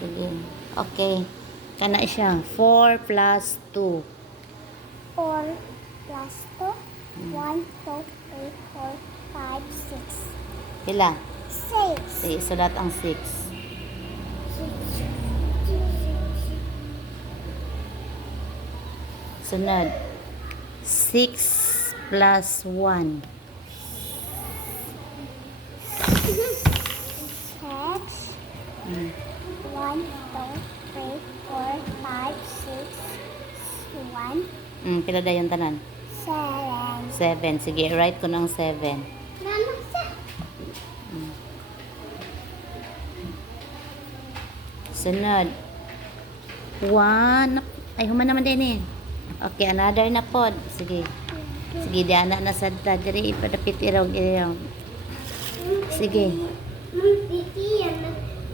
Sige. Okay. Kana siya. 4 plus 2. 4 plus 2. 1, 2, 3, 4, 5, 6. Pila? 6. Sige, sulat ang 6. Sunod. 6 plus 1. 6. 1, 2, 3, 4, 5, 6, 1, Pila dayon tanan? 7. 7. Sige, write ko ng 7. Naman siya. Sunod. 1. Ay, human naman din eh. Okay, another na pod. Sige. Sige, di anak na sadta. Diri, ipadapit iraw. Sige. Mag-iiyak.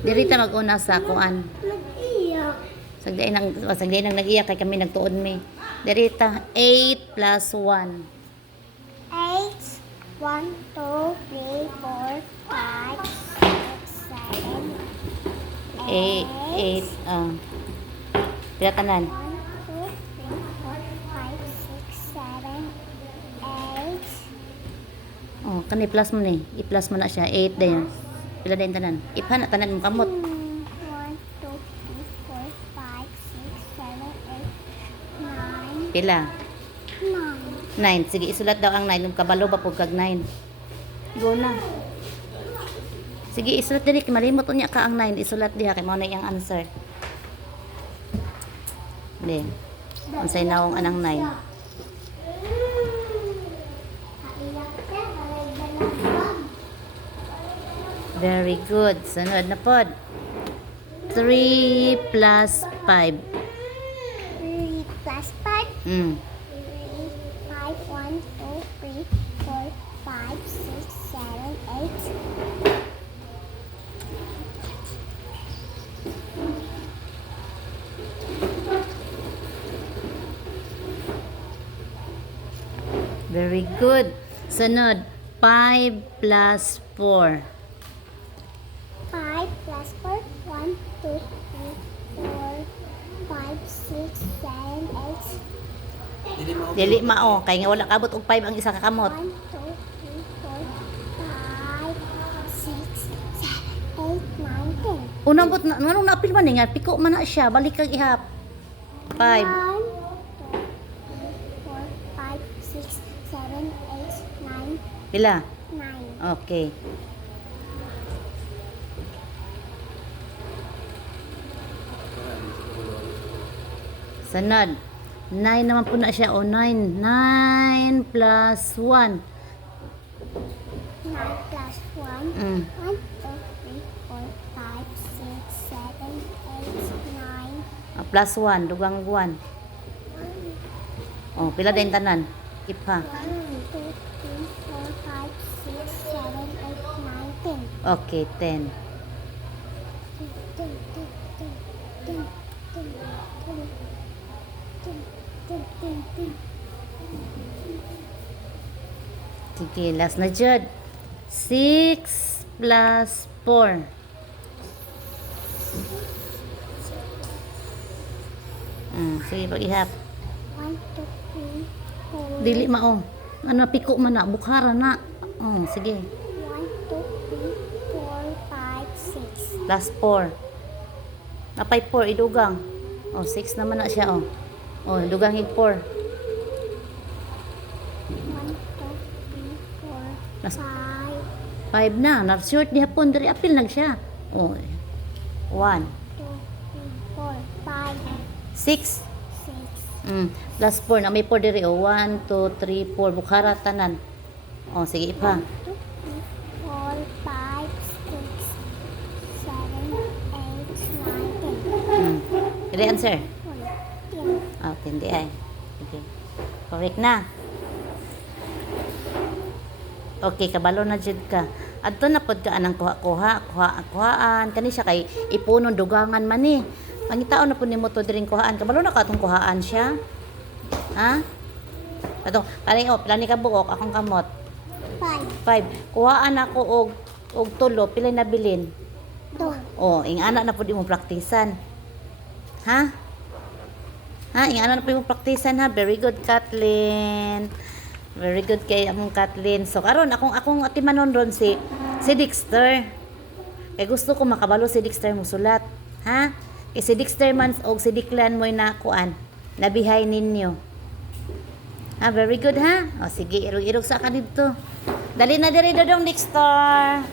Diri ta mag-una sa kuan. Mag-iiyak. Sagday nang nag-iyak kay kami nagtuod mi. Diri ta 8 plus 1. 8. 1, 2, 3, 4, 5, 6, 7, 8. Pila tanan? 1, 2, 3, 4, 5, 6, 7, 8. Oh, kani plus mo ni. I-plus mo na siya. 8 dayon. Pila dayon tanan? Ipha na tanan mong kamot. 1, 2, 3, 4, 5, 6, 7, 8, 9. Pila? 9. 9. Sige, isulat daw ang 9. Yung kabalo ba pug kag 9? Go na. Sige, isulat diri kay malimot unya ka ang 9. Isulat diha kay mao na iyang answer. Di. Unsay nawong anang 9? Very good. Sunod na pod. 3 plus 5. 3 plus 5. 3, 5, 1, 2, 3, 4, 5, 6, 7, 8. Very good. Sunod. 5 plus 4. 5 plus 4. 1, 2, 3, 4, 5, 6, 7, 8. Dili mao. Kay nga wala kabot og 5 ang isa ka kamot. 1, 2, 3, 4, 5, 6, 7, 8, 9, 10. Unang bot na, anong naapil man nga, piko man na siya, balik kag ihap. 5. 1, 2, 3, 4, 5, 6, 7, 8, 9, Pila? 9. Okay. Sunod. 9 naman po na siya. O, 9. 9 plus 1. 9 plus 1. 1, 2, 3, 4, 5, 6, 7, 8, 9. Plus 1. Dugang 1. O, pila din tanan. Ipa. 1, 2, 3, 4, 5, 6, 7, 8, 9, 10. Okay, 10. Sige, last na jud. 6 plus 4. Sige, pag-ihap. 1, 2, 3, 4. Dili mao. Ano, piko man na. Bukhara na. Sige. 1, 2, 3, 4, 5, 6. Plus 4. Napay 4, idugang. 6 naman na siya, dugang hig 4. 1, 2, 3, 4, Nas- 5, 5 na. Na-short di hapon. Dari apil nag siya. 1. 2, 3, 4, 5, 6. 6. Plus 4. Na may 4 diri. 1, 2, 3, 4. Bukhara tanan. Sige, ipa. 2, 3, 4, 5, 6, 7, 8, 9, 10. Dili answer. 10. Hindi ay. Okay. Correct na. Okay, kabalo na jud ka. Adto na pod ka anang kuhaan. Kani siya kay ipunon dugangan man ni. Pangitaon na po ni mo to diring kuhaan. Kabalo na ka atong kuhaan siya. Ha? Ato, plani ka buok akong kamot. 5. 5. Kuhaan ako og tulo, pila na bilin? 2. Oh, ing anak na pud imong praktisan. Ha? Ha, ing anak na pud imong praktisan ha. Very good, Kathleen. Very good kay among Kathleen. So karon akong atimanon ron si Dexter. Kay gusto ko makabalo si Dexter mo sulat. Ha? Kay si Dexter man og si Declan mo'y nakuan. Nabihay ninyo. Ha, very good ha. O sige, irog-irog sa ka dito. Dali na diri dodong Dexter.